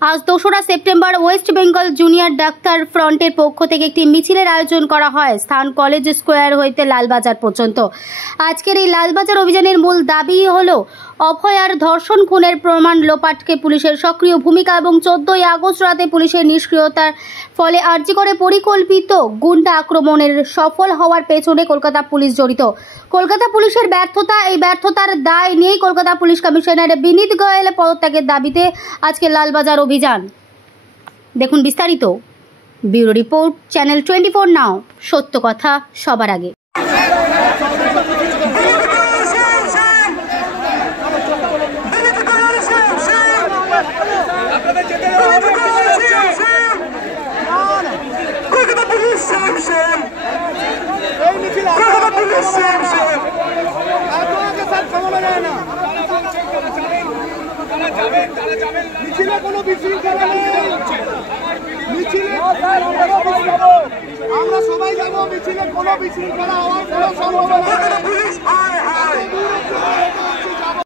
আজ ২রা September West Bengal junior doctor ফ্রন্টের পক্ষ থেকে একটি মিছিলের আয়োজন করা হয় স্থান কলেজ স্কোয়ার হইতে লালবাজার পর্যন্ত। আজকের এই লালবাজার অভিযানের মূল দাবি হল অভয়ার ধর্ষণ খুনের প্রমাণ লোপাটকে পুলিশের সক্রিয় ভূমিকা এবং ১৪ই আগস্ট রাতে পুলিশের নিষ্ক্রিয়তার ফলে আরজিকরে পরিকল্পিত গুন্ডা আক্রমণের সফল হওয়ার পেছনে কলকাতা পুলিশ জড়িত। কলকাতা পুলিশের ব্যর্থতা, এই ব্যর্থতার দায় নিয়েই কলকাতা পুলিশ কমিশনার বিনীত গোয়েল পদত্যাগের দাবিতে আজকে লালবাজার অভিযান। দেখুন বিস্তারিত। ব্যুরো রিপোর্ট, চ্যানেল 24 নাও, সত্য কথা সবার আগে। আমরা সবাই যাবো মিছিলে, কোনো বিশৃঙ্খলা হওয়ার কোনো সম্ভাবনা